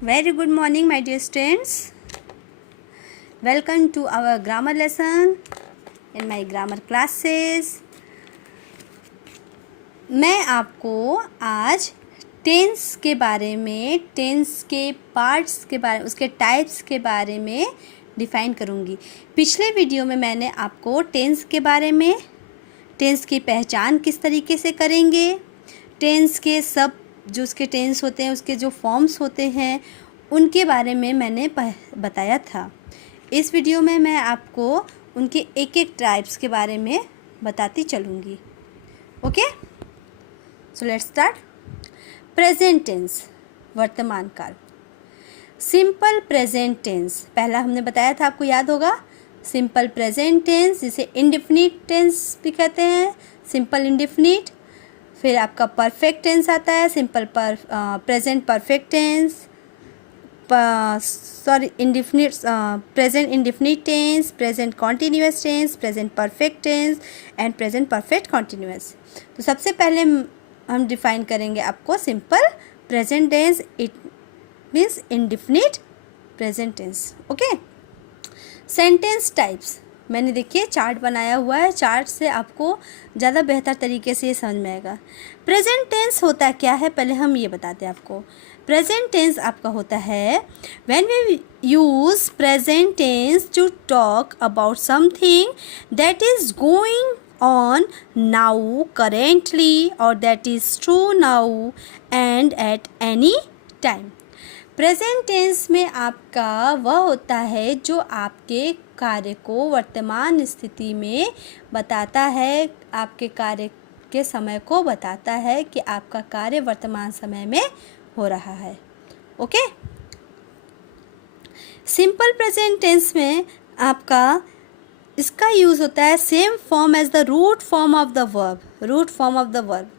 Very good morning, my dear students. Welcome to our grammar lesson in my grammar classes. मैं आपको आज tense के बारे में, टेंस के पार्ट्स के बारे में, उसके टाइप्स के बारे में डिफ़ाइन करूँगी। पिछले वीडियो में मैंने आपको टेंस के बारे में, टेंस की पहचान किस तरीके से करेंगे, टेंस के सब जो उसके टेंस होते हैं, उसके जो फॉर्म्स होते हैं, उनके बारे में मैंने बताया था। इस वीडियो में मैं आपको उनके एक एक टाइप्स के बारे में बताती चलूँगी। Okay, so let's start. Present tense, वर्तमान काल। सिंपल प्रेजेंट टेंस पहला हमने बताया था, आपको याद होगा। सिंपल प्रेजेंट टेंस जिसे इंडेफिनिट टेंस भी कहते हैं, सिंपल इंडेफिनिट। फिर आपका परफेक्ट टेंस आता है, simple present perfect tense, indefinite present indefinite tense, present continuous tense, present perfect tense and present perfect continuous. तो सबसे पहले हम डिफाइन करेंगे आपको simple present tense. It means indefinite present tense. Okay, sentence types मैंने देखिए चार्ट बनाया हुआ है, चार्ट से आपको ज़्यादा बेहतर तरीके से ये समझ में आएगा। प्रेजेंट टेंस होता क्या है, पहले हम ये बताते हैं आपको। प्रेजेंट टेंस आपका होता है when we use present tense to talk about something that is going on now currently और that is true now and at any time. Present tense में आपका वह होता है जो आपके कार्य को वर्तमान स्थिति में बताता है, आपके कार्य के समय को बताता है कि आपका कार्य वर्तमान समय में हो रहा है। ओके, सिंपल प्रेजेंट टेंस में आपका इसका यूज़ होता है same form as the root form of the verb, root form of the verb.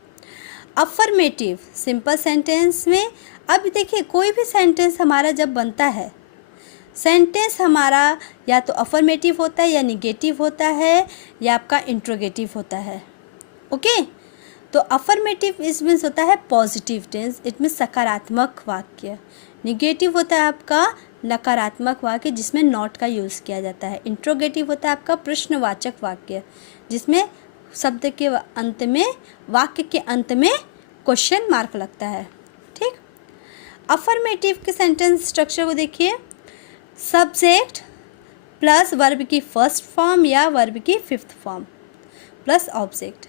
Affirmative simple sentence में, अब देखिए कोई भी सेंटेंस हमारा जब बनता है, सेंटेंस हमारा या तो अफर्मेटिव होता है या निगेटिव होता है या आपका इंट्रोगेटिव होता है। ओके, तो अफर्मेटिव इस मीन्स होता है पॉजिटिव टेंस, इट मीन्स सकारात्मक वाक्य। निगेटिव होता है आपका नकारात्मक वाक्य जिसमें नॉट का यूज़ किया जाता है। इंट्रोगेटिव होता है आपका प्रश्नवाचक वाक्य जिसमें शब्द के अंत में, वाक्य के अंत में क्वेश्चन मार्क लगता है। ठीक, अफर्मेटिव के सेंटेंस स्ट्रक्चर को देखिए। सब्जेक्ट प्लस वर्ब की फर्स्ट फॉर्म या वर्ब की fifth form plus object.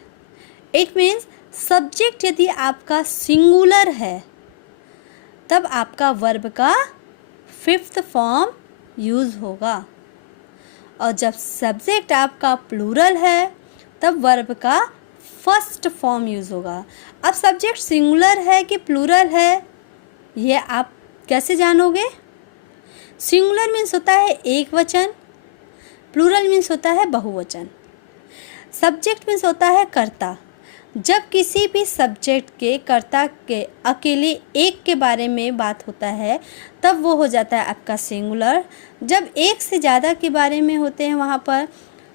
It means subject यदि आपका सिंगुलर है तब आपका वर्ब का फिफ्थ फॉर्म यूज़ होगा, और जब सब्जेक्ट आपका प्लूरल है तब वर्ब का फर्स्ट फॉर्म यूज़ होगा। अब सब्जेक्ट सिंगुलर है कि प्लूरल है ये आप कैसे जानोगे? सिंगुलर मीन्स होता है एक वचन, प्लूरल मीन्स होता है बहुवचन। सब्जेक्ट मीन्स होता है कर्ता। जब किसी भी सब्जेक्ट के कर्ता के अकेले एक के बारे में बात होता है तब वो हो जाता है आपका सिंगुलर। जब एक से ज़्यादा के बारे में होते हैं वहाँ पर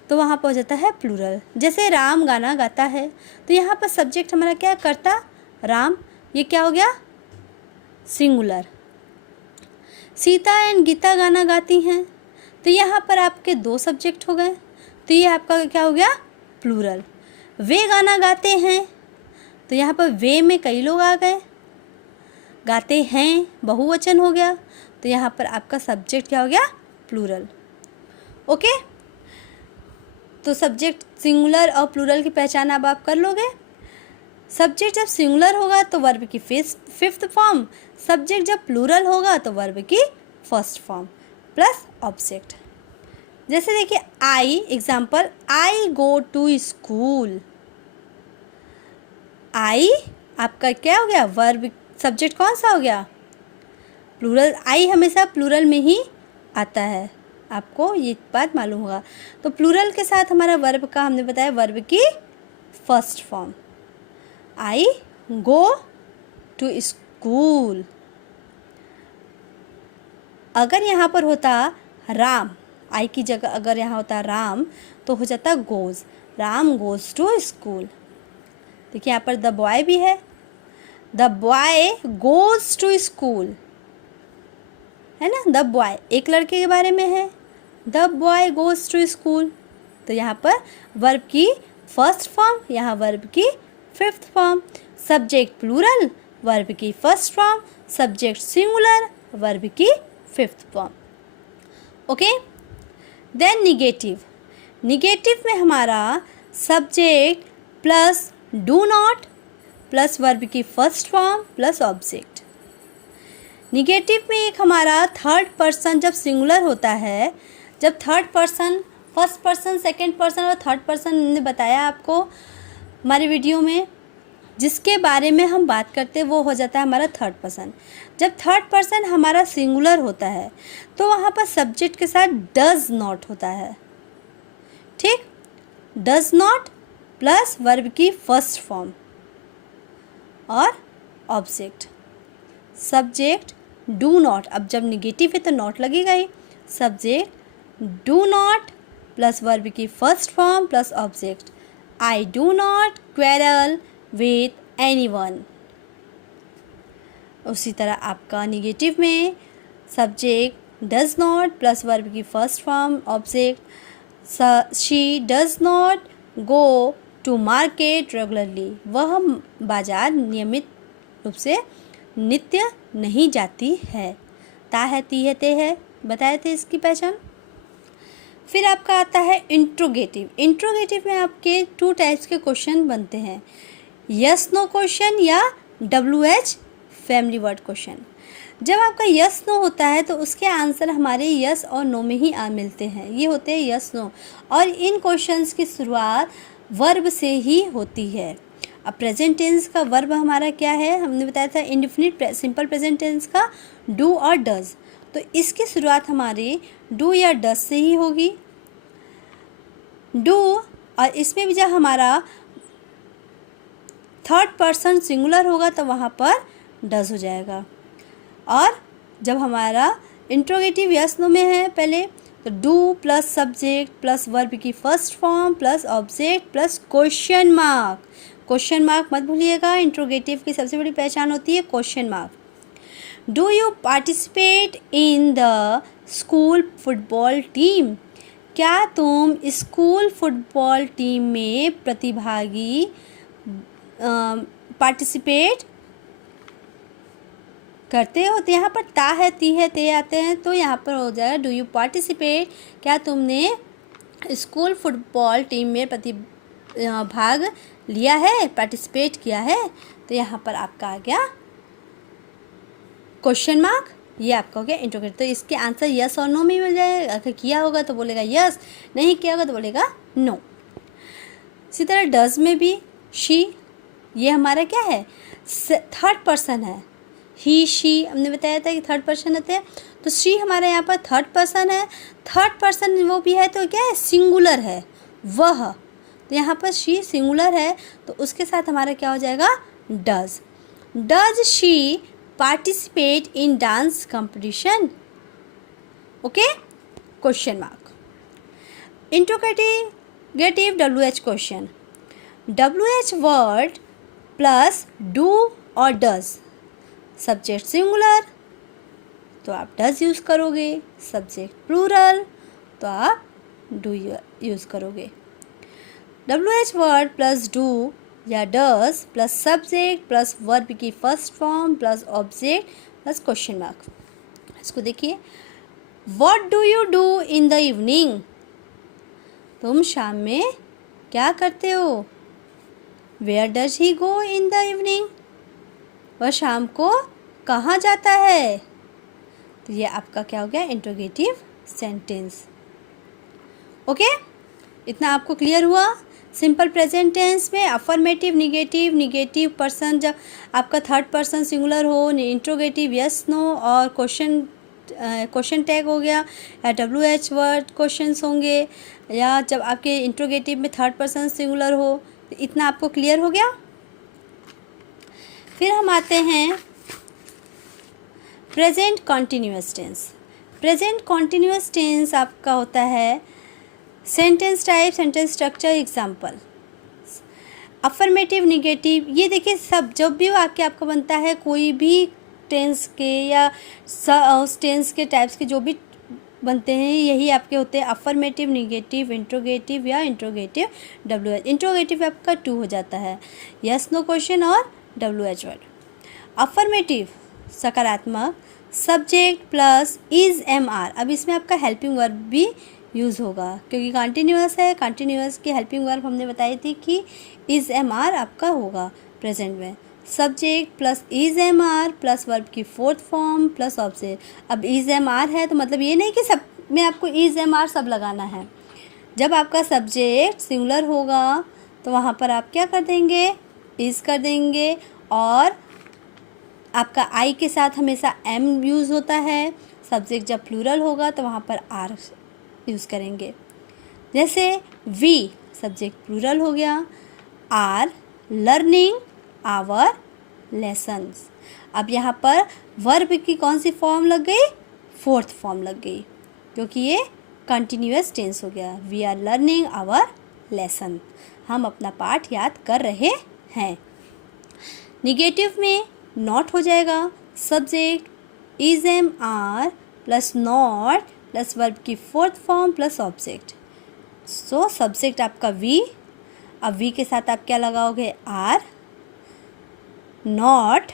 तो वहाँ पर हो जाता है प्लूरल। जैसे राम गाना गाता है तो यहाँ पर सब्जेक्ट हमारा क्या है? कर्ता राम, ये क्या हो गया? सिंगुलर। सीता एंड गीता गाना गाती हैं तो यहाँ पर आपके दो सब्जेक्ट हो गए तो ये आपका क्या हो गया? प्लूरल। वे गाना गाते हैं तो यहाँ पर वे में कई लोग आ गए, गाते हैं बहुवचन हो गया तो यहाँ पर आपका सब्जेक्ट क्या हो गया? प्लूरल। ओके, तो सब्जेक्ट सिंगुलर और प्लूरल की पहचान अब आप कर लोगे। सब्जेक्ट जब सिंगुलर होगा तो वर्ब की फिफ्थ फॉर्म, सब्जेक्ट जब प्लूरल होगा तो वर्ब की फर्स्ट फॉर्म प्लस ऑब्जेक्ट। जैसे देखिए I, example, I go to school. I आपका क्या हो गया? वर्ब। सब्जेक्ट कौन सा हो गया? प्लूरल। आई हमेशा प्लूरल में ही आता है, आपको ये बात मालूम होगा। तो प्लूरल के साथ हमारा वर्ब का हमने बताया वर्ब की first form. I go to school. अगर यहाँ पर होता राम, आई की जगह अगर यहाँ होता राम तो हो जाता goes, Ram goes to school. देखिए यहाँ पर द बॉय भी है, the boy goes to school. है ना। द बॉय एक लड़के के बारे में है, the boy goes to school, तो यहाँ पर वर्ब की फर्स्ट फॉर्म, यहाँ वर्ब की fifth form. Subject plural, verb की first form. Subject singular, verb की fifth form. Okay, then negative. Negative में हमारा subject plus do not plus verb की first form plus object. Negative में एक हमारा थर्ड पर्सन जब सिंगुलर होता है, जब third person, first person, second person और थर्ड पर्सन ने बताया आपको हमारे वीडियो में, जिसके बारे में हम बात करते हैं वो हो जाता है हमारा थर्ड पर्सन। जब थर्ड पर्सन हमारा सिंगुलर होता है तो वहाँ पर सब्जेक्ट के साथ डज नॉट होता है, ठीक। डज नॉट प्लस वर्ब की फर्स्ट फॉर्म और ऑब्जेक्ट। सब्जेक्ट डू नॉट, अब जब निगेटिव है तो नॉट लगेगा ही। Subject do not plus verb की first form plus object. I do not quarrel with anyone. उसी तरह आपका निगेटिव में subject does not plus verb की first form object. She does not go to market regularly, वह बाजार नियमित रूप से नित्य नहीं जाती है। ता है, ती है, ते है, बताए थे इसकी पहचान। फिर आपका आता है इंट्रोगेटिव। इंट्रोगेटिव में आपके टू टाइप्स के क्वेश्चन बनते हैं, यस नो क्वेश्चन या WH फैमिली वर्ड क्वेश्चन। जब आपका यस नो होता है तो उसके आंसर हमारे यस और नो में ही मिलते हैं, ये होते हैं यस नो। और इन क्वेश्चंस की शुरुआत वर्ब से ही होती है। अब प्रेजेंट टेंस का वर्ब हमारा क्या है, हमने बताया था इंडेफिनिट सिंपल प्रेजेंट टेंस का डू और डज, तो इसकी शुरुआत हमारी डू या डज से ही होगी। डू, और इसमें भी जब हमारा थर्ड पर्सन सिंगुलर होगा तो वहाँ पर डज हो जाएगा। और जब हमारा इंट्रोगेटिव यस नो में है पहले, तो do plus subject plus verb की first form plus object plus question mark. Question mark मत भूलिएगा, इंट्रोगेटिव की सबसे बड़ी पहचान होती है question mark. Do you participate in the school football team, क्या तुम स्कूल फुटबॉल टीम में प्रतिभागी पार्टिसिपेट करते हो। तो यहाँ पर ता है, ती है, ते आते हैं, तो यहाँ पर हो जाएगा डू यू पार्टिसिपेट, क्या तुमने स्कूल फुटबॉल टीम में भाग लिया है, पार्टिसिपेट किया है। तो यहाँ पर आपका आ गया क्वेश्चन मार्क, ये आपका हो गया इंट्रोगेटिव। तो इसके आंसर यस और नो में मिल जाएगा। अगर किया होगा तो बोलेगा यस, नहीं किया होगा तो बोलेगा नो। इसी तरह डज में भी शी, ये हमारा क्या है, थर्ड पर्सन है। ही शी हमने बताया था कि थर्ड पर्सन होते हैं, तो शी हमारे यहाँ पर थर्ड पर्सन है। थर्ड पर्सन वो भी है तो क्या है, सिंगुलर है वह, तो यहाँ पर शी सिंगुलर है तो उसके साथ हमारा क्या हो जाएगा does. Does she participate in dance competition, okay, question mark. Interrogative WH question, WH word plus do और डज, सब्जेक्ट सिंगुलर तो आप डज यूज़ करोगे, सब्जेक्ट प्लूरल तो आप डू यूज़ करोगे। WH वर्ड प्लस डू या does plus subject plus verb की first form plus object plus question mark. इसको देखिए, what do you do in the evening, तुम शाम में क्या करते हो। Where does he go in the evening, वह शाम को कहाँ जाता है। तो ये आपका क्या हो गया इंट्रोगेटिव सेंटेंस। ओके, इतना आपको क्लियर हुआ। सिंपल प्रेजेंट टेंस में अफर्मेटिव, निगेटिव पर्सन जब आपका थर्ड पर्सन सिंगुलर हो, इंट्रोगेटिव यस नो और क्वेश्चन टैग हो गया, या WH वर्ड क्वेश्चंस होंगे, या जब आपके इंट्रोगेटिव में थर्ड पर्सन सिंगुलर हो, तो इतना आपको क्लियर हो गया। फिर हम आते हैं present continuous tense. Present continuous tense आपका होता है sentence type, sentence structure, example. Affirmative, negative, ये देखिए सब जब भी वाक्य आपका बनता है, कोई भी टेंस के या उस टेंस के टाइप्स के जो भी बनते हैं यही आपके होते हैं अफर्मेटिव, निगेटिव, इंट्रोगेटिव या इंट्रोगेटिव WH। इंट्रोगेटिव आपका 2 हो जाता है, यस नो क्वेश्चन और WH वर्ड। अफर्मेटिव सकारात्मक, सब्जेक्ट प्लस इज MR। अब इसमें आपका हेल्पिंग वर्ब भी यूज़ होगा क्योंकि कंटिन्यूअस है। कंटिन्यूअस की हेल्पिंग वर्ब हमने बताई थी कि इज MR आपका होगा प्रेजेंट में। Subject plus is MR plus verb की फोर्थ फॉर्म प्लस ऑब्जेक्ट। अब इज MR है तो मतलब ये नहीं कि सब में आपको इज MR सब लगाना है। जब आपका सब्जेक्ट सिंगुलर होगा तो वहाँ पर आप क्या कर देंगे, इज कर देंगे, और आपका आई के साथ हमेशा एम यूज़ होता है। सब्जेक्ट जब प्लूरल होगा तो वहाँ पर आर यूज़ करेंगे। जैसे वी सब्जेक्ट प्लूरल हो गया, आर लर्निंग आवर लेसन्स। अब यहाँ पर वर्ब की कौन सी फॉर्म लग गई, फोर्थ फॉर्म लग गई क्योंकि ये कंटिन्यूअस टेंस हो गया। We are learning our lesson, हम अपना पाठ याद कर रहे हैं। निगेटिव में नॉट हो जाएगा, subject is MR plus not plus verb की fourth form plus object. So subject आपका वी, अब वी के साथ आप क्या लगाओगे, आर। नॉट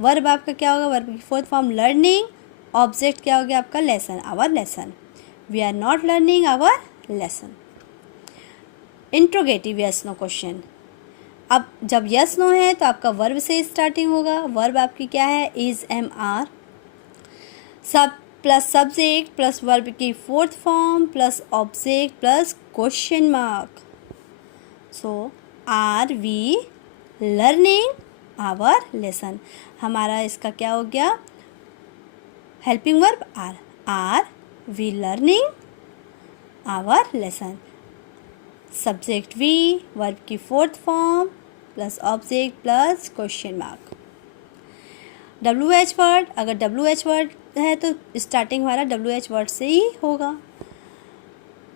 वर्ब आपका क्या होगा, वर्ब की फोर्थ फॉर्म लर्निंग, ऑब्जेक्ट क्या हो गया आपका lesson, our lesson. We are not learning our lesson. Interrogative yes no question. अब जब यस नो है तो आपका वर्ब से स्टार्टिंग होगा। वर्ब आपकी क्या है, इज MR सब प्लस सब्जेक्ट प्लस वर्ब की fourth form plus object plus question mark. So are we learning our lesson, हमारा इसका क्या हो गया, helping verb are we learning our lesson. Subject we, verb की fourth form plus object plus question mark. WH word, अगर WH word है तो starting हमारा WH वर्ड से ही होगा।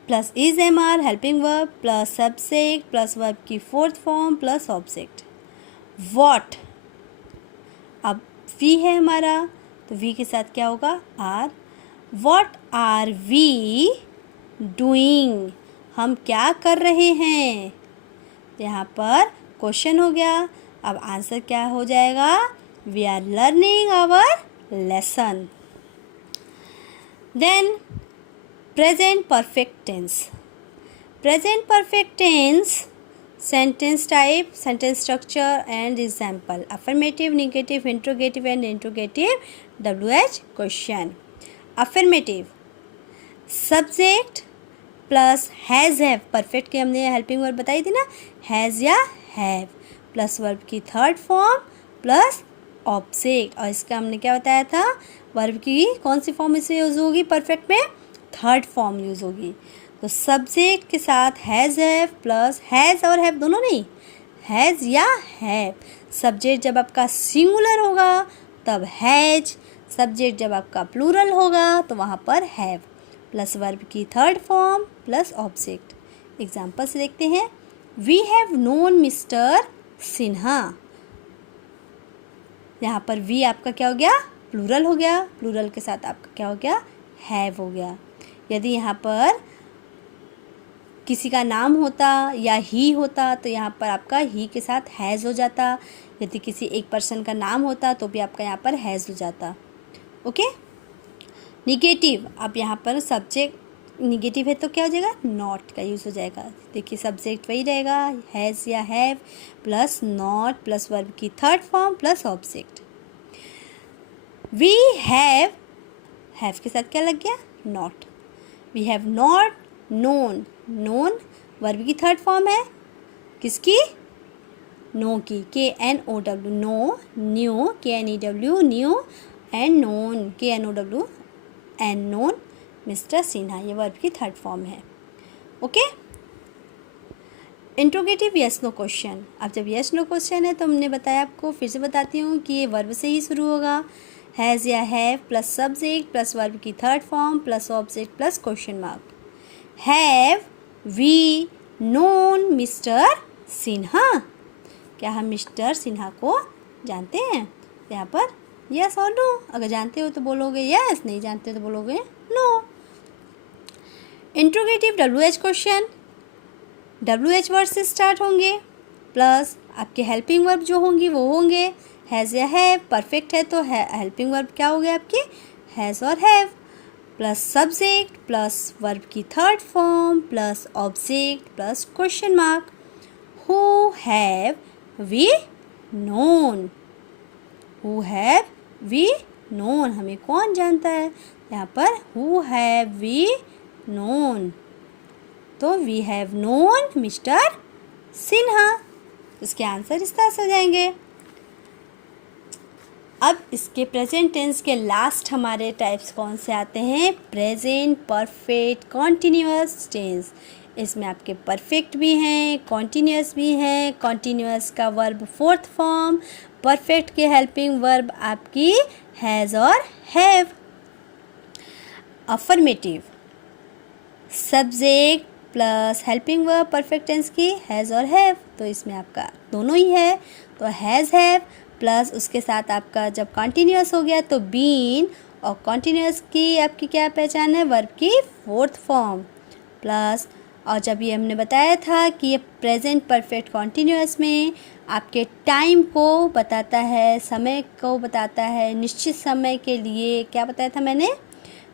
Plus is MR helping verb plus subject plus verb की fourth form plus object. What, अब वी है हमारा तो वी के साथ क्या होगा, are. What are we doing, हम क्या कर रहे हैं। यहाँ पर क्वेश्चन हो गया, अब आंसर क्या हो जाएगा, we are learning our lesson. Then present perfect tense. Present perfect tense sentence type, sentence structure and example. Affirmative, negative, interrogative and interrogative WH question. Affirmative subject plus has have, perfect की हमने helping verb बताई थी ना, has या have plus verb की third form plus object. और इसका हमने क्या बताया था, वर्ब की कौन सी फॉर्म इससे यूज़ होगी परफेक्ट में, थर्ड फॉर्म यूज़ होगी। तो सब्जेक्ट के साथ हैज़ हैव प्लस हैज़ और हैव दोनों नहीं, हैज़ या हैव। सब्जेक्ट जब आपका सिंगुलर होगा तब हैज, सब्जेक्ट जब आपका प्लूरल होगा तो वहाँ पर हैव प्लस वर्ब की third form plus object. Example से देखते हैं, we have known mister Sinha. यहाँ पर वी आपका क्या हो गया, प्लूरल हो गया, प्लूरल के साथ आपका क्या हो गया, हैव हो गया। यदि यहाँ पर किसी का नाम होता या ही होता तो यहाँ पर आपका ही के साथ हैज़ हो जाता। यदि किसी एक पर्सन का नाम होता तो भी आपका यहाँ पर हैज़ हो जाता। ओके। निगेटिव, अब यहाँ पर सब्जेक्ट निगेटिव है तो क्या हो जाएगा, नॉट का यूज़ हो जाएगा। देखिए सब्जेक्ट वही रहेगा, हैज़ या have plus not plus verb की third form plus object. We have के साथ क्या लग गया, not. We have not known, known verb की थर्ड फॉर्म है किसकी, नो की, KNOW, know, knew KNEW, knew and known KNOW and known mister Sinha, ये वर्ब की थर्ड फॉर्म है। Okay. Interrogative yes no question. अब जब यस नो क्वेश्चन है तो हमने बताया आपको, फिर से बताती हूँ कि ये वर्ब से ही शुरू होगा। हैज़ या have plus subject plus verb की third form plus object plus question mark. Have we known mister Sinha, क्या हम मिस्टर सिन्हा को जानते हैं। यहाँ पर यस और नो, अगर जानते हो तो बोलोगे यस, नहीं जानते हो तो बोलोगे no. Interrogative WH question WH word से स्टार्ट होंगे, प्लस आपके हेल्पिंग वर्ब जो होंगी वो होंगे हैज़ या हैव। परफेक्ट है तो हेल्पिंग वर्ब क्या हो गया आपके, हैज़ और have, plus subject plus verb की third form plus object plus question mark. Who have we known, who have we known, हमें कौन जानता है, यहाँ पर हु हैव वी नोन, तो we have known mister Sinha, इसके आंसर इस तरह से हो जाएंगे। अब इसके प्रेजेंट टेंस के लास्ट हमारे टाइप्स कौन से आते हैं, प्रेजेंट परफेक्ट कॉन्टिन्यूअस टेंस। इसमें आपके परफेक्ट भी हैं, कॉन्टिन्यूअस भी हैं। कॉन्टिन्यूअस का वर्ब फोर्थ फॉर्म, परफेक्ट के हेल्पिंग वर्ब आपकी हैज़ और have. Affirmative subject plus helping verb perfect tense की हैज़ और हैव, तो इसमें आपका दोनों ही है, तो हैज़ हैव प्लस उसके साथ आपका जब कॉन्टिन्यूअस हो गया तो बीन, और कॉन्टिन्यूअस की आपकी क्या पहचान है, वर्ब की फोर्थ फॉर्म प्लस, और जब ये हमने बताया था कि ये प्रेजेंट परफेक्ट कॉन्टिन्यूअस में आपके टाइम को बताता है, समय को बताता है, निश्चित समय के लिए क्या बताया था मैंने,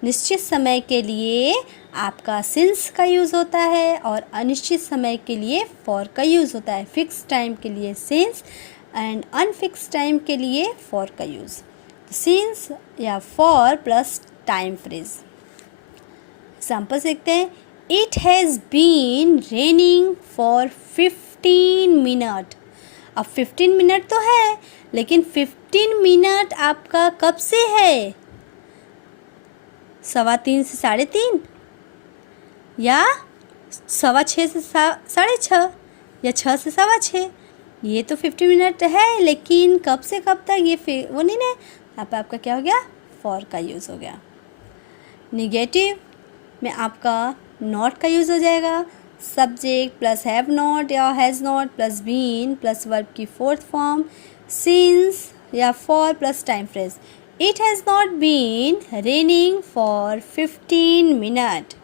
निश्चित समय के लिए आपका सिंस का यूज़ होता है और अनिश्चित समय के लिए फॉर का यूज़ होता है। फिक्स टाइम के लिए सिंस एंड अनफिक्स टाइम के लिए फॉर का यूज़, सिंस या for plus time phrase. Example देखते हैं, it has been raining for 15 minute. अब 15 मिनट तो है, लेकिन 15 मिनट आपका कब से है, 3:15 से 3:30, या 6:15 से 6:30, या 6 से 6:15, ये तो 50 मिनट है, लेकिन कब से कब तक ये वो नहीं है, यहाँ पे आपका क्या हो गया, फॉर का यूज़ हो गया। निगेटिव में आपका नॉट का यूज़ हो जाएगा, सब्जेक्ट प्लस हैव नॉट या has not plus been plus verb की फोर्थ फॉर्म, सिंस या for plus time phrase. It has not been raining for 15 minute,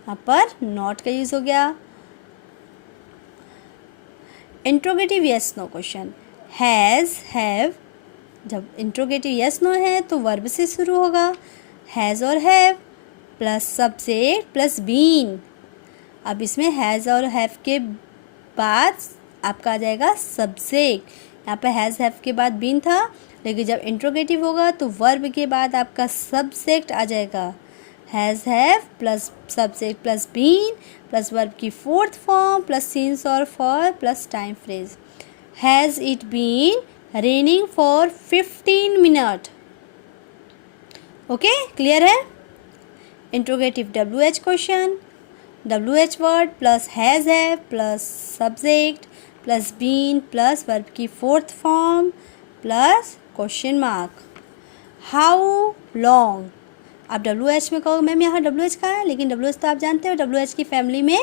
यहाँ पर नॉट का यूज़ हो गया। Interrogative yes no question, has have, जब interrogative yes no है तो वर्ब से शुरू होगा, हैज़ और have plus subject plus been. अब इसमें हैज़ और हैव के बाद आपका आ जाएगा सब्जेक्ट, यहाँ पे हैज़ हैव के बाद बीन था, लेकिन जब इंट्रोगेटिव होगा तो वर्ब के बाद आपका सब्जेक्ट आ जाएगा, has have plus subject plus been plus verb की फोर्थ फॉर्म प्लस सिंस और for plus time phrase. Has it been raining for 15 minute. Okay, clear है। Interrogative WH question, WH word plus has have plus subject plus been plus verb की fourth form plus question mark. How long, आप WH में कहो ma'am यहाँ WH का है, लेकिन WH तो आप जानते हो WH की फैमिली में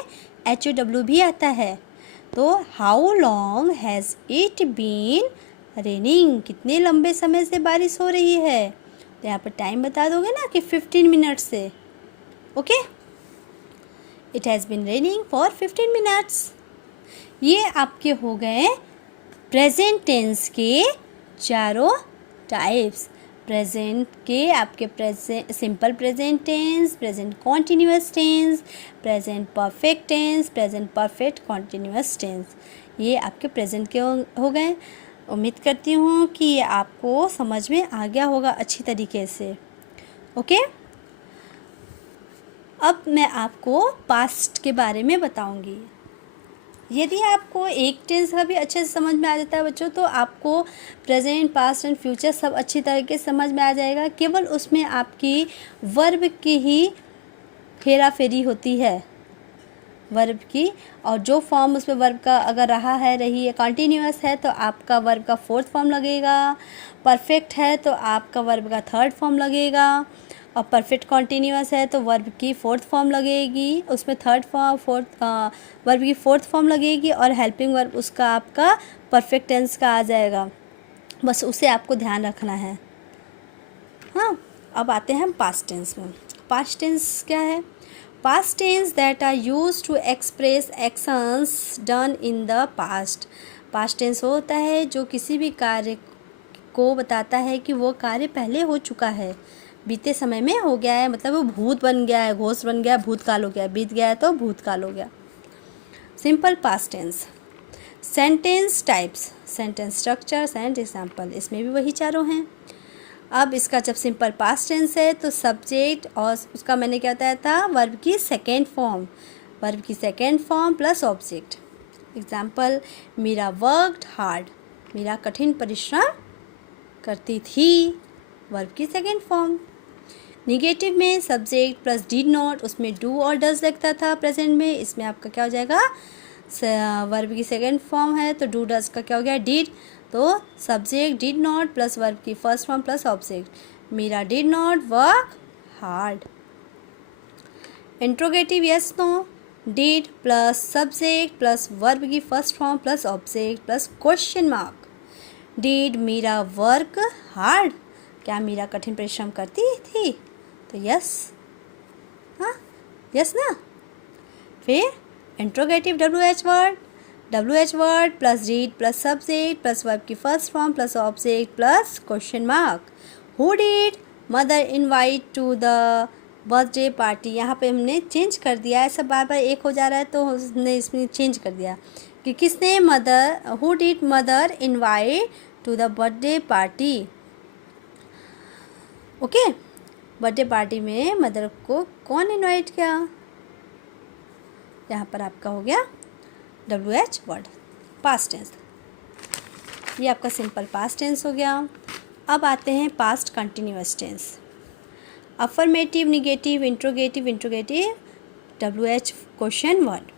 HOW भी आता है, तो how long has it been raining, कितने लंबे समय से बारिश हो रही है, तो यहाँ पर टाइम बता दोगे ना कि 15 मिनट से। Okay, it has been raining for 15 minutes. ये आपके हो गए प्रेजेंट टेंस के चारों टाइप्स। प्रेजेंट के आपके present simple present tense, present continuous tense, present perfect tense, present perfect continuous tense, ये आपके प्रेजेंट के हो गए। उम्मीद करती हूँ कि ये आपको समझ में आ गया होगा अच्छी तरीके से। ओके, अब मैं आपको पास्ट के बारे में बताऊँगी। यदि आपको एक टेंस का भी अच्छे से समझ में आ जाता है बच्चों, तो आपको प्रेजेंट पास्ट एंड फ्यूचर सब अच्छी तरीके से समझ में आ जाएगा। केवल उसमें आपकी वर्ब की ही हेरा फेरी होती है, वर्ब की, और जो फॉर्म उसमें वर्ब का अगर रही है कॉन्टीन्यूअस है तो आपका वर्ब का फोर्थ फॉर्म लगेगा, परफेक्ट है तो आपका वर्ब का थर्ड फॉर्म लगेगा, और परफेक्ट कॉन्टीन्यूअस है तो वर्ब की फोर्थ फॉर्म लगेगी, उसमें वर्ब की फोर्थ फॉर्म लगेगी, और हेल्पिंग वर्ब उसका आपका परफेक्ट टेंस का आ जाएगा। बस उसे आपको ध्यान रखना है। हाँ, अब आते हैं हम पास्ट टेंस में। पास्ट टेंस क्या है? Past tense that are use to express actions done in the past. Past tense वो होता है जो किसी भी कार्य को बताता है कि वो कार्य पहले हो चुका है, बीते समय में हो गया है, मतलब वो भूत बन गया है, घोष बन गया, भूतकाल हो गया, बीत गया है तो भूतकाल हो गया। Simple past tense. Sentence types, sentence structures and example, इसमें भी वही चारों हैं। अब इसका जब सिंपल पास्ट टेंस है तो सब्जेक्ट और उसका मैंने क्या बताया था, वर्ब की सेकेंड फॉर्म, वर्ब की second form plus object. Example, Meera worked hard, Meera कठिन परिश्रम करती थी, वर्ब की सेकेंड फॉर्म। निगेटिव में सब्जेक्ट प्लस डिड नॉट, उसमें डू और डज लगता था प्रेजेंट में, इसमें आपका क्या हो जाएगा, वर्ब की सेकेंड फॉर्म है तो डू डज का क्या हो गया, डिड, तो subject did not plus verb की first form plus object, Meera did not work hard. Interrogative yes no, did plus subject plus verb की first form plus object plus question mark. Did Meera work hard, क्या मीरा कठिन परिश्रम करती थी, तो yes, हाँ yes ना। फिर interrogative W H word plus did plus subject plus verb की first form plus object plus question mark. Who did mother invite to the birthday party, यहाँ पे हमने चेंज कर दिया है, सब बार बार एक हो जा रहा है तो हमने इसमें चेंज कर दिया कि किसने mother, who did mother invite to the birthday party. Okay, birthday party में मदर को कौन इनवाइट किया, यहाँ पर आपका हो गया W H word, past tense. ये आपका सिंपल पास्ट टेंस हो गया। अब आते हैं past continuous tense. Affirmative, negative, interrogative, W H question word.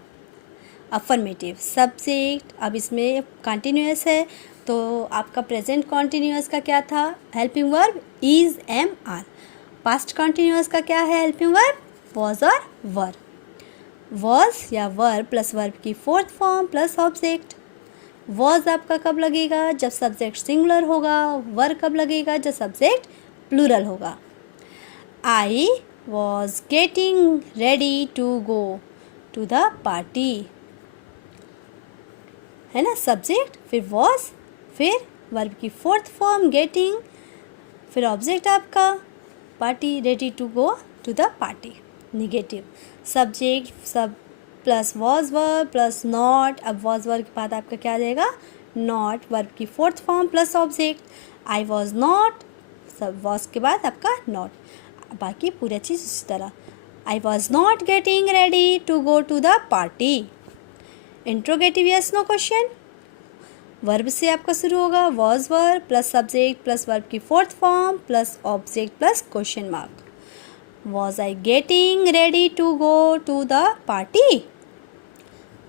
Affirmative subject, अब इसमें कंटिन्यूअस है तो आपका प्रेजेंट कॉन्टिन्यूअस का क्या था, helping verb is am are. Past continuous का क्या है, हेल्पिंग वर्ब वॉज और वर। वॉज या वर प्लस वर्ब की fourth form plus object. Was आपका कब लगेगा, जब सब्जेक्ट सिंगुलर होगा। वर कब लगेगा, जब सब्जेक्ट प्लूरल होगा। I was getting ready to go to the party, है ना, सब्जेक्ट फिर वॉज फिर वर्ब की फोर्थ फॉर्म गेटिंग फिर ऑब्जेक्ट आपका party, ready to go to the party. Negative subject सब plus was verb plus not, अब वॉज वर्ब के बाद आपका क्या आ जाएगा, नॉट, वर्ब की fourth form plus object. I was not, सब वॉज के बाद आपका नॉट, बाकी पूरी चीज़ इसी तरह। I was not getting ready to go to the party. Interrogative yes no question, verb से आपका शुरू होगा, was verb plus subject plus verb की fourth form plus object plus question mark. Was I getting ready to go to the party,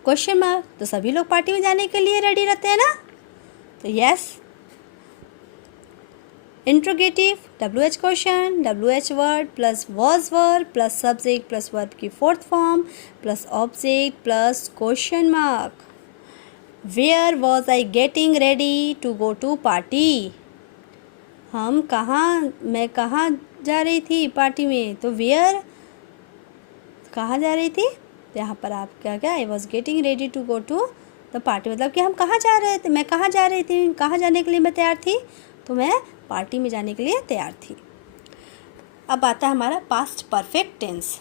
question mark, तो सभी लोग party में जाने के लिए रेडी रहते हैं ना, तो yes. Interrogative W H question, W H word plus was verb plus subject plus verb की fourth form plus object plus question mark. Where was I getting ready to go to party, मैं कहाँ जा रही थी party में, तो where कहाँ जा रही थी, तो यहाँ पर आप क्या I was getting ready to go to the party, मतलब कि हम कहाँ जा रहे थे, मैं कहाँ जा रही थी, कहाँ जाने के लिए मैं तैयार थी, तो मैं पार्टी में जाने के लिए तैयार थी। अब आता है हमारा past perfect tense.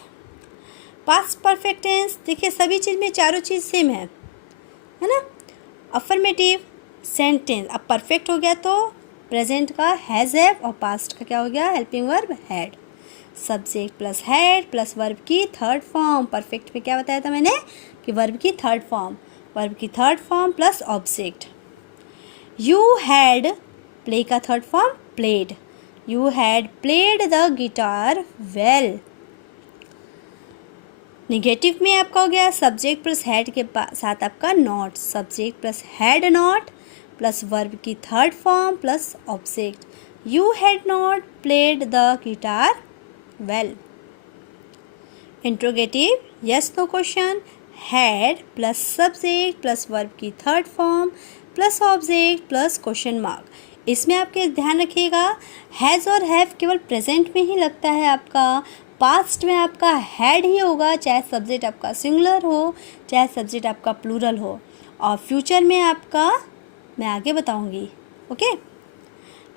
Past perfect tense देखिए सभी चीज़ में चारों चीज़ सेम है ना। अफर्मेटिव सेंटेंस, अब परफेक्ट हो गया तो प्रेजेंट का हैज़ हैव और पास्ट का क्या हो गया, helping verb had. Subject plus had plus verb की थर्ड फॉर्म, परफेक्ट में क्या बताया था मैंने कि वर्ब की थर्ड फॉर्म, वर्ब की third form plus object. You had, play का third form played, you had played the guitar well. Negative में आपका हो गया सब्जेक्ट प्लस हैड के साथ आपका not, subject plus had not plus verb की third form plus object. You had not played the guitar well. Interrogative yes no question, had plus subject plus verb की third form plus object plus question mark. इसमें आपके ध्यान रखिएगा has और have केवल present में ही लगता है आपका, पास्ट में आपका हैड ही होगा, चाहे सब्जेक्ट आपका सिंगुलर हो चाहे सब्जेक्ट आपका प्लूरल हो, और फ्यूचर में आपका मैं आगे बताऊंगी। Okay,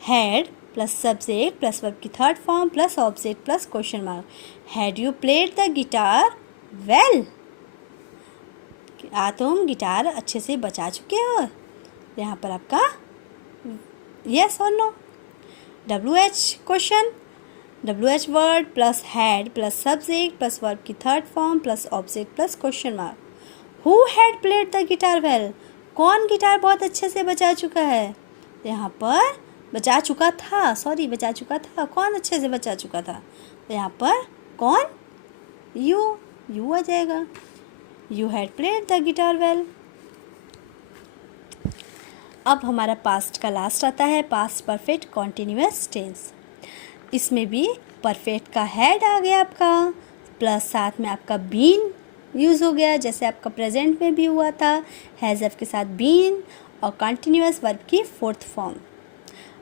had plus subject plus verb की third form plus object plus question mark. Had you played the guitar well, क्या तुम गिटार अच्छे से बजा चुके हो? यहाँ पर आपका यस और no. WH question, WH word plus had plus subject plus verb की third form plus object plus question mark. Who had played the guitar well, कौन गिटार बहुत अच्छे से बजा चुका है? यहाँ पर बजा चुका था, कौन अच्छे से बजा चुका था? तो यहाँ पर कौन? यू आ जाएगा। You had played the guitar well. अब हमारा पास्ट का लास्ट आता है, पास्ट परफेक्ट कॉन्टिन्यूअस टेंस। इसमें भी परफेक्ट का हैड आ गया आपका, प्लस साथ में आपका बीन यूज़ हो गया, जैसे आपका प्रेजेंट में भी हुआ था, हैज़ के साथ बीन, और कंटिन्यूअस वर्ब की fourth form.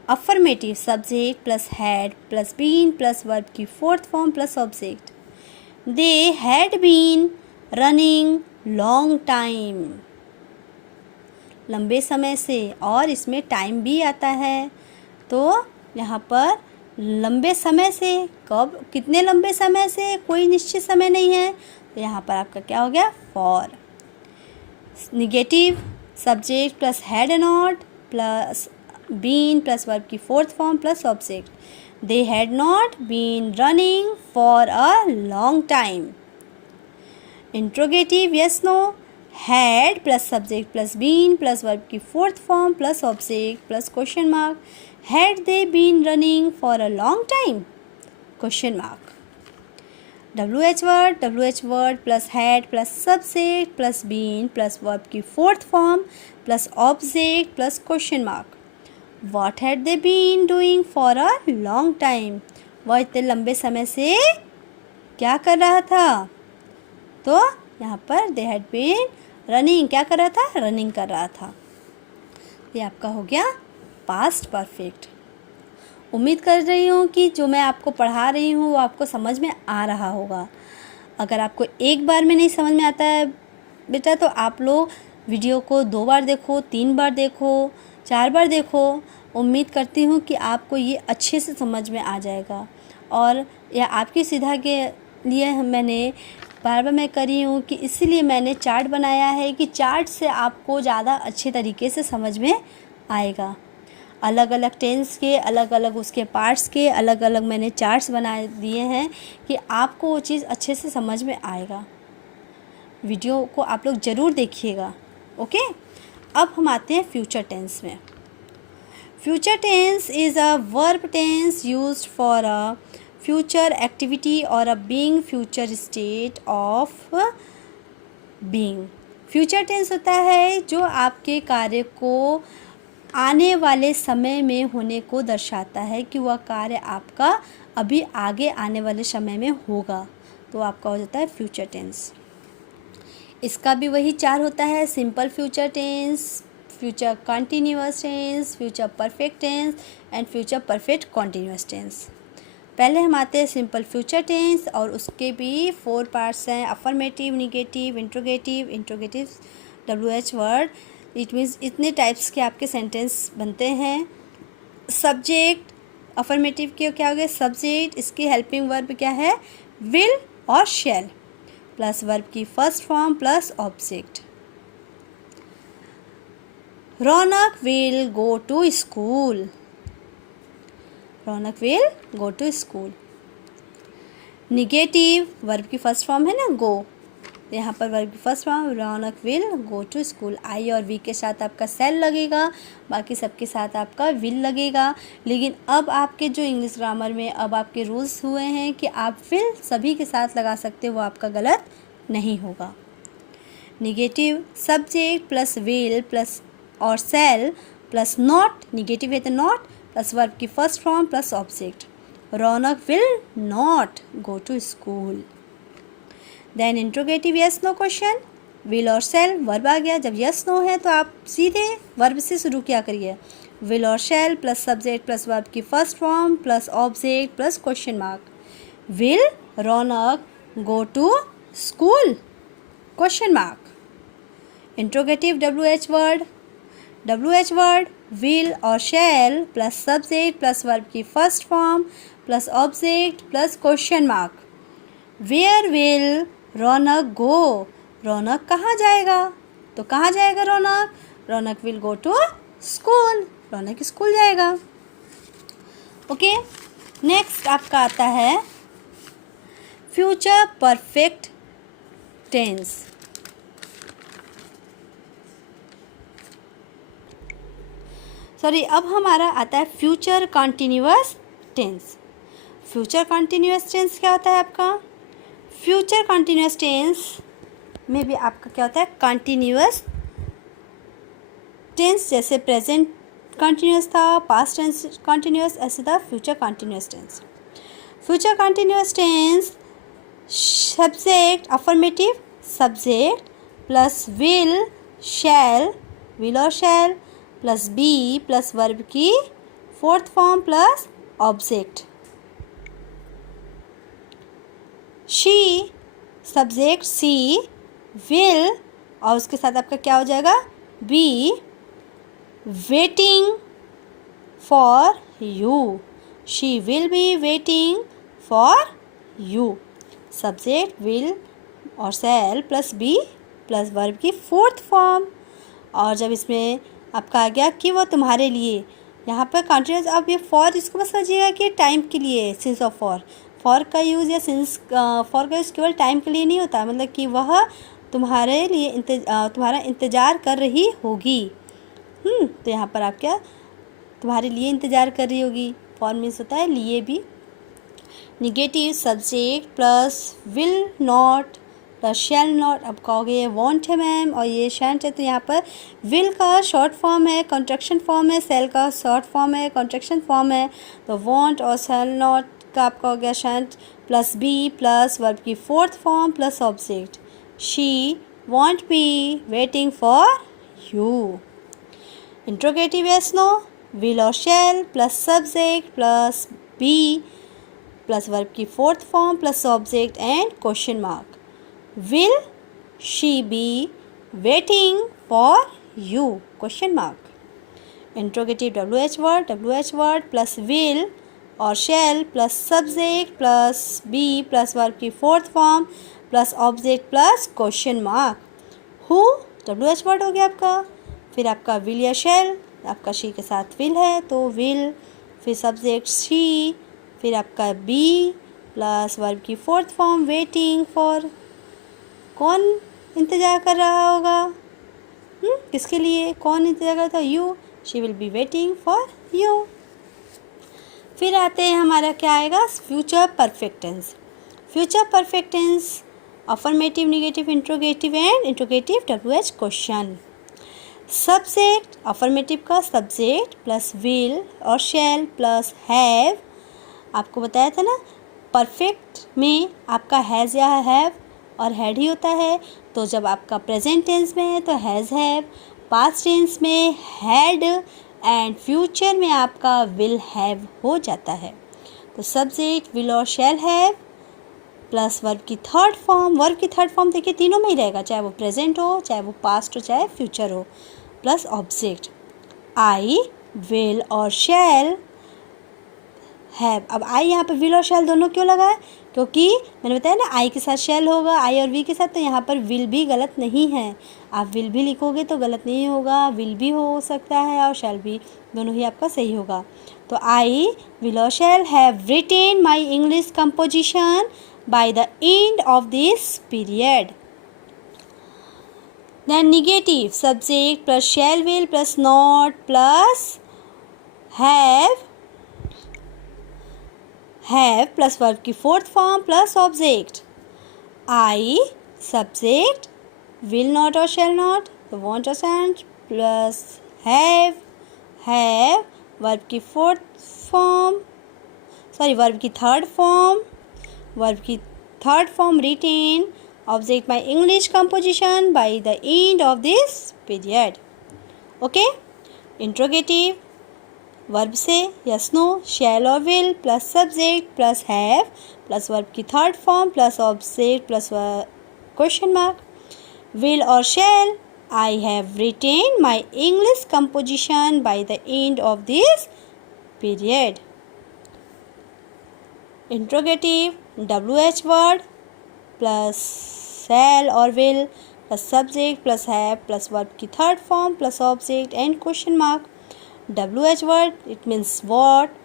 Affirmative subject plus had plus been plus verb की fourth form plus object. They had been running long time, लंबे समय से, और इसमें टाइम भी आता है। तो यहाँ पर लंबे समय से, कब, कितने लंबे समय से, कोई निश्चित समय नहीं है, तो यहाँ पर आपका क्या हो गया? For. Negative subject plus had not plus been plus verb की fourth form plus object. They had not been running for a long time. Interrogative yes no, had plus subject plus been plus verb की fourth form plus object plus question mark. Had they been running for a long time? Question mark. WH word plus had plus subject plus been plus verb की fourth form plus object plus question mark. What had they been doing for a long time? वह इतने लंबे समय से क्या कर रहा था? तो यहाँ पर they had been running, क्या कर रहा था? रनिंग कर रहा था। ये आपका हो गया पास्ट परफेक्ट। उम्मीद कर रही हूँ कि जो मैं आपको पढ़ा रही हूँ वो आपको समझ में आ रहा होगा। अगर आपको एक बार में नहीं समझ में आता है बेटा, तो आप लोग वीडियो को 2 बार देखो, 3 बार देखो, 4 बार देखो। उम्मीद करती हूँ कि आपको ये अच्छे से समझ में आ जाएगा, और यह आपकी सुविधा के लिए मैंने बार बार मैं करी हूँ कि इसीलिए मैंने चार्ट बनाया है कि चार्ट से आपको ज़्यादा अच्छे तरीके से समझ में आएगा। अलग अलग टेंस के, अलग अलग उसके पार्ट्स के अलग अलग मैंने चार्ट्स बना दिए हैं कि आपको वो चीज़ अच्छे से समझ में आएगा। वीडियो को आप लोग ज़रूर देखिएगा। ओके, अब हम आते हैं फ्यूचर टेंस में। Future tense is a verb tense used for a future activity और a being future state of being. Future tense होता है जो आपके कार्य को आने वाले समय में होने को दर्शाता है कि वह कार्य आपका अभी आगे आने वाले समय में होगा, तो आपका हो जाता है फ्यूचर टेंस। इसका भी वही 4 होता है, simple future tense, future continuous tense, future perfect tense and future perfect continuous tense. पहले हम आते हैं सिंपल फ्यूचर टेंस, और उसके भी 4 पार्ट्स हैं, affirmative, negative, interrogative, WH word. It means इतने टाइप्स के आपके सेंटेंस बनते हैं। सब्जेक्ट, अफर्मेटिव के क्या हो गया? सब्जेक्ट, इसकी हेल्पिंग वर्ब क्या है? विल और शैल, प्लस वर्ब की first form plus object. Raunak will go to school, Raunak will go to school. Negative verb की फर्स्ट फॉर्म है ना गो, यहाँ पर वर्ब की first form Raunak will go to school. I और वी के साथ आपका सेल लगेगा, बाकी सबके साथ आपका विल लगेगा। लेकिन अब आपके जो इंग्लिश ग्रामर में अब आपके रूल्स हुए हैं कि आप विल सभी के साथ लगा सकते हो, वो आपका गलत नहीं होगा। Negative subject plus will plus और सेल प्लस नॉट, निगेटिव है तो नॉट, प्लस वर्ब की first form plus object. Raunak will not go to school. Then interrogative yes no question, will और सेल वर्ब आ गया। जब यस नो है तो आप सीधे वर्ब से शुरू किया करिए। will or shall plus subject plus verb की first form plus object plus question mark. Will Ronak go to school? Question mark. Interrogative WH word. WH word will or shall plus subject plus verb की first form plus object plus question mark. Where will Ronak go? रौनक कहाँ जाएगा? तो कहाँ जाएगा Raunak? Raunak will go to school. Raunak school जाएगा. Okay, next आपका आता है फ्यूचर परफेक्ट टेंस. सॉरी, अब हमारा आता है future continuous tense. Future continuous tense क्या होता है आपका? फ्यूचर कंटिन्यूअस टेंस में भी आपका क्या होता है? Continuous tense. जैसे प्रेजेंट कंटिन्यूअस था, पास्ट टेंस कंटिन्यूअस, ऐसे था future continuous tense. Future continuous tense subject affirmative subject plus will shall, will और shall plus be plus verb की fourth form plus object. She subject she, will और उसके साथ आपका क्या हो जाएगा? Be waiting for you. She will be waiting for you. Subject will और shall plus be plus verb की फोर्थ फॉर्म. और जब इसमें आपका आ गया कि वो तुम्हारे लिए, यहाँ पर कंटिन्यूस. अब ये फॉर इसको मत समझिएगा कि टाइम के लिए सिंस ऑफ फॉर. फॉर का यूज़ या सिंस फॉर का यूज़ केवल टाइम के लिए नहीं होता, मतलब कि वह तुम्हारे लिए तुम्हारा इंतज़ार कर रही होगी. तो यहाँ पर आप क्या तुम्हारे लिए इंतज़ार कर रही होगी. फॉर मीन्स होता है लिए भी. Negative subject plus will not plus shall not. अब कहोगे ये वॉन्ट है मैम और ये शैंट है, तो यहाँ पर विल का शॉर्ट फॉर्म है, कॉन्ट्रैक्शन फॉर्म है, शैल का शॉर्ट फॉर्म है, कॉन्ट्रैक्शन फॉर्म है. तो वॉन्ट और शैल नॉट का आपका हो गया shan't plus be plus verb की fourth form plus object. She won't be waiting for you. Interrogative yes no, will और shall plus subject plus be plus verb की fourth form plus object and question mark. Will she be waiting for you? Question mark. Interrogative WH word plus will और shall plus subject plus be plus verb की fourth form plus object plus question mark. Who WH word हो गया आपका. फिर आपका will या shall, आपका she के साथ will है तो will, फिर subject she, फिर आपका be plus verb की fourth form waiting for. कौन इंतज़ार कर रहा होगा? किसके लिए कौन इंतज़ार कर रहा था? You. She will be waiting for you. फिर आते हैं हमारा क्या आएगा? Future perfect tense. Future perfect tense affirmative negative interrogative and interrogative WH question. Subject affirmative का सब्जेक्ट प्लस विल और शैल प्लस हैव. आपको बताया था ना परफेक्ट में आपका हैज़ या हैव और हैड ही होता है. तो जब आपका प्रेजेंट टेंस में है तो हैज़ हैव, पास्ट टेंस में हैड एंड फ्यूचर में आपका विल हैव हो जाता है. तो सब्जेक्ट विल और शैल हैव प्लस वर्ब की थर्ड फॉर्म. वर्ब की थर्ड फॉर्म देखिए तीनों में ही रहेगा, चाहे वो प्रेजेंट हो, चाहे वो पास्ट हो, चाहे फ्यूचर हो, प्लस ऑब्जेक्ट. आई विल और शैल हैव. अब आई यहाँ पे विल और शैल दोनों क्यों लगा है? क्योंकि मैंने बताया ना आई के साथ शैल होगा, आई और वी के साथ, तो यहाँ पर विल भी गलत नहीं है. आप विल भी लिखोगे तो गलत नहीं होगा, विल भी हो सकता है और शैल भी, दोनों ही आपका सही होगा. तो आई विल और shall have written my English composition by the end of this period. Then negative subject plus shall will plus not plus have plus verb की fourth form plus object. I subject will not और shall not, तो won't और shan't plus have verb की fourth form, sorry verb की third form written object my English composition by the end of this period. Okay. Interrogative verb से yes no, shall और will plus subject plus have plus verb की third form plus object plus question mark. Will or shall? I have written my English composition by the end of this period. Interrogative, WH word plus shall or will plus subject plus have plus verb की third form plus object and question mark. WH word, it means what,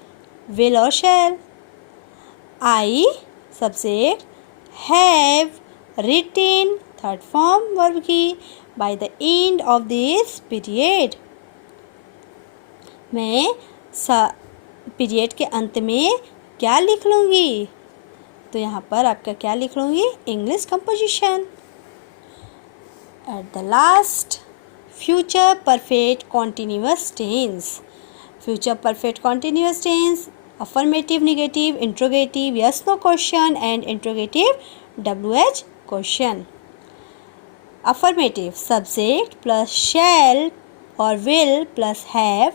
will or shall. I, subject, have written third form verb की by the end of this period. मैं period के अंत में क्या लिख लूँगी? तो यहाँ पर आपका क्या लिख लूँगी? English composition. At the last, future perfect continuous tense. Future perfect continuous tense, affirmative, negative, interrogative, yes no question and interrogative WH question. Affirmative, subject plus shall और will plus have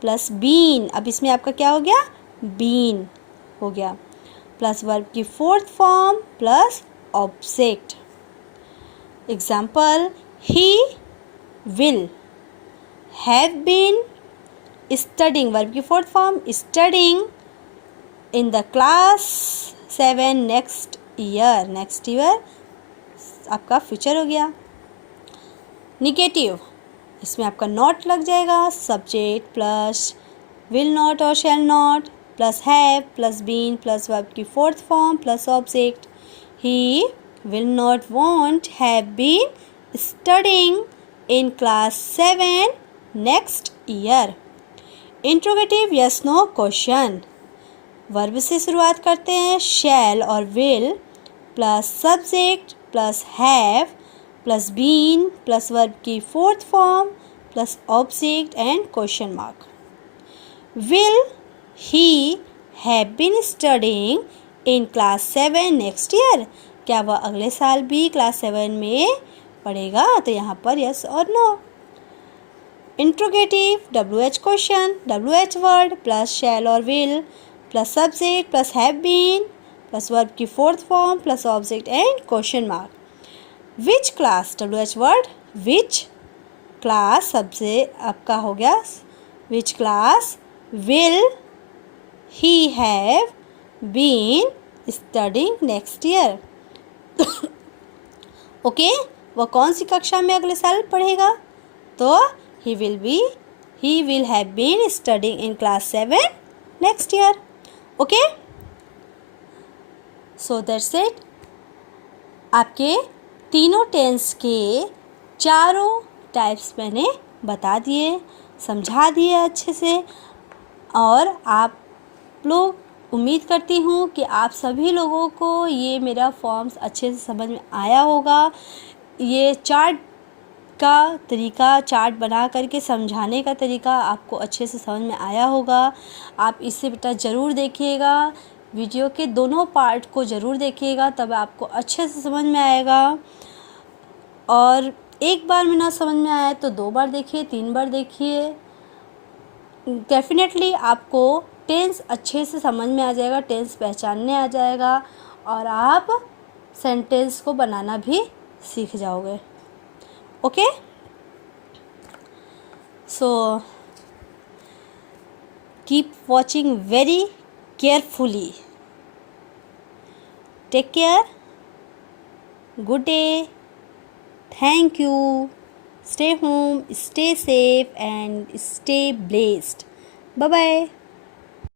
plus been. अब इसमें आपका क्या हो गया? Been हो गया plus verb की fourth form plus object. Example, he will have been studying, verb की fourth form studying in the class 7 next year. Next year आपका फ्यूचर हो गया. निगेटिव, इसमें आपका नॉट लग जाएगा. सब्जेक्ट प्लस विल नॉट और shall not plus have plus been plus verb की fourth form plus object. He will not won't have been studying in class 7 next year. Interrogative, yes no question. Verb से शुरुआत करते हैं. Shall और will plus subject plus have plus been plus verb की fourth form plus object and question mark. Will he have been studying in class 7 next year? क्या वह अगले साल भी क्लास 7 में पढ़ेगा? तो यहाँ पर यस और no. Interrogative, WH question, WH word plus shall और will plus subject plus have been plus verb की fourth form plus object and question mark. Which class, WH word which class, सबसे आपका हो गया which class will he have been studying next year. Okay, वह कौन सी कक्षा में अगले साल पढ़ेगा? तो he will have been studying in class 7 next year. Okay, so that's it. आपके तीनों टेंस के चारों टाइप्स मैंने बता दिए, समझा दिए अच्छे से. और आप लोग, उम्मीद करती हूँ कि आप सभी लोगों को ये मेरा फॉर्म्स अच्छे से समझ में आया होगा. ये चार्ट का तरीका, चार्ट बना करके समझाने का तरीका आपको अच्छे से समझ में आया होगा. आप इससे बेटा ज़रूर देखिएगा, वीडियो के दोनों पार्ट को ज़रूर देखिएगा, तब आपको अच्छे से समझ में आएगा. और एक बार में ना समझ में आया तो 2 बार देखिए, 3 बार देखिए. डेफिनेटली आपको टेंस अच्छे से समझ में आ जाएगा, टेंस पहचानने आ जाएगा और आप सेंटेंस को बनाना भी सीख जाओगे. Okay, so keep watching very carefully. Take care. Good day. Thank you. Stay home, stay safe and stay blessed. Bye bye.